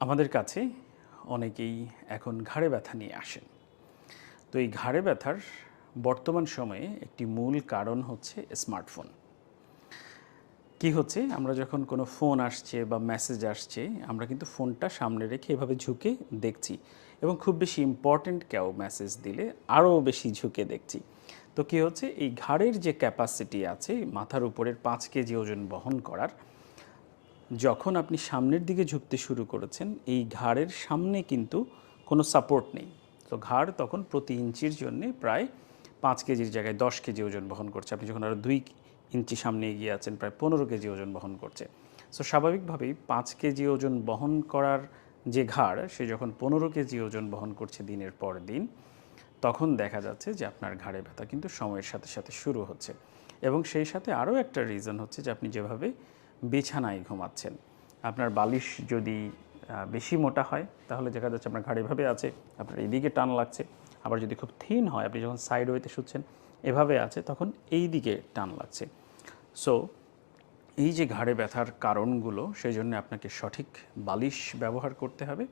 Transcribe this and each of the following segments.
আমাদের কাছে অনেকেই এখন ঘাড়ে ব্যথা নিয়ে আসেন। তো এই ঘাড়ে ব্যথার বর্তমান সময়ে একটি মূল কারণ হচ্ছে স্মার্টফোন। কি হচ্ছে? আমরা যখন কোনো ফোন আসছে বা মেসেজ আসছে, আমরা কিন্তু ফোনটা সামনে রেখে এভাবে ঝুঁকে দেখছি এবং খুব বেশি ইম্পর্ট্যান্ট কেউ মেসেজ দিলে আরও বেশি ঝুঁকে দেখছি। তো কী হচ্ছে? এই ঘাড়ের যে ক্যাপাসিটি আছে, মাথার উপরের পাঁচ কেজি ওজন বহন করার যখন আপনি সামনের দিকে ঝুঁকতে শুরু করেছেন, এই ঘাড়ের সামনে কিন্তু কোনো সাপোর্ট নেই। তো ঘাড় তখন প্রতি ইঞ্চির জন্যে প্রায় পাঁচ কেজির জায়গায় দশ কেজি ওজন বহন করছে। আপনি যখন আরও দুই ইঞ্চি সামনে এগিয়ে আছেন, প্রায় পনেরো কেজি ওজন বহন করছে। সো স্বাভাবিকভাবেই পাঁচ কেজি ওজন বহন করার যে ঘাড়, সে যখন পনেরো কেজি ওজন বহন করছে দিনের পর দিন, তখন দেখা যাচ্ছে যে আপনার ঘাড়ে ব্যথা কিন্তু সময়ের সাথে সাথে শুরু হচ্ছে। এবং সেই সাথে আরও একটা রিজন হচ্ছে যে আপনি যেভাবে বিছানায় ঘুমাচ্ছেন। আপনার বালিশ যদি বেশি মোটা হয়, তাহলে দেখা যাচ্ছে আপনার ঘাড় এভাবে আছে, আপনার এইদিকে টান লাগছে, আবার যদি খুব থিন হয়, আপনি যখন সাইড ওয়েতে শুচ্ছেন, এভাবে আছে, তখন এই দিকে টান লাগছে। সো এই যে ঘাড়ে ব্যথার কারণগুলো সেই জন্য আপনাকে সঠিক বালিশ ব্যবহার করতে হবে।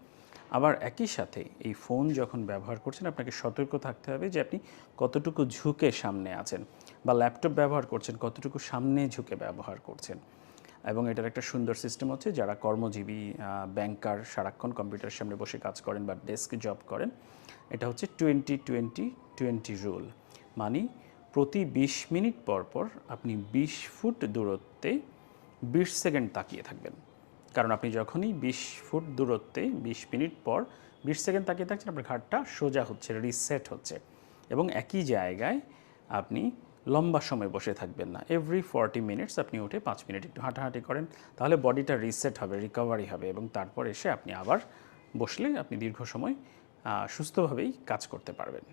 আবার একই সাথে এই ফোন যখন ব্যবহার করছেন, আপনাকে সতর্ক থাকতে হবে যে আপনি কতটুকু ঝুঁকে সামনে আছেন, বা ল্যাপটপ ব্যবহার করছেন, কতটুকু সামনে ঝুঁকে ব্যবহার করছেন। এবং এটার একটা সুন্দর সিস্টেম হচ্ছে যারা কর্মজীবী ব্যাংকার সারাক্ষণ কম্পিউটারের সামনে বসে কাজ করেন বা ডেস্ক জব করেন, এটা হচ্ছে টোয়েন্টি টোয়েন্টি টোয়েন্টি রুল মানে প্রতি বিশ মিনিট পর পর আপনি বিশ ফুট দূরত্বে বিশ সেকেন্ড তাকিয়ে থাকবেন। কারণ আপনি যখনই বিশ ফুট দূরত্বে বিশ মিনিট পর বিশ সেকেন্ড তাকিয়ে থাকছেন, আপনার ঘাটটা সোজা হচ্ছে রিসেট হচ্ছে এবং একই জায়গায় আপনি লম্বা সময় বসে থাকবেন না। এভরি ফর্টি মিনিটস আপনি উঠে পাঁচ মিনিট একটু হাঁটাহাঁটি করেন, তাহলে বডিটা রিসেট হবে রিকভারি হবে এবং তারপর এসে আপনি আবার বসলে আপনি দীর্ঘ সময় সুস্থভাবেই কাজ করতে পারবেন।